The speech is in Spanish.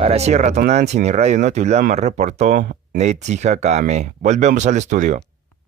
Para Sierra Tonantzin y Radio Noti Ulama reportó Netzija Kame. Volvemos al estudio.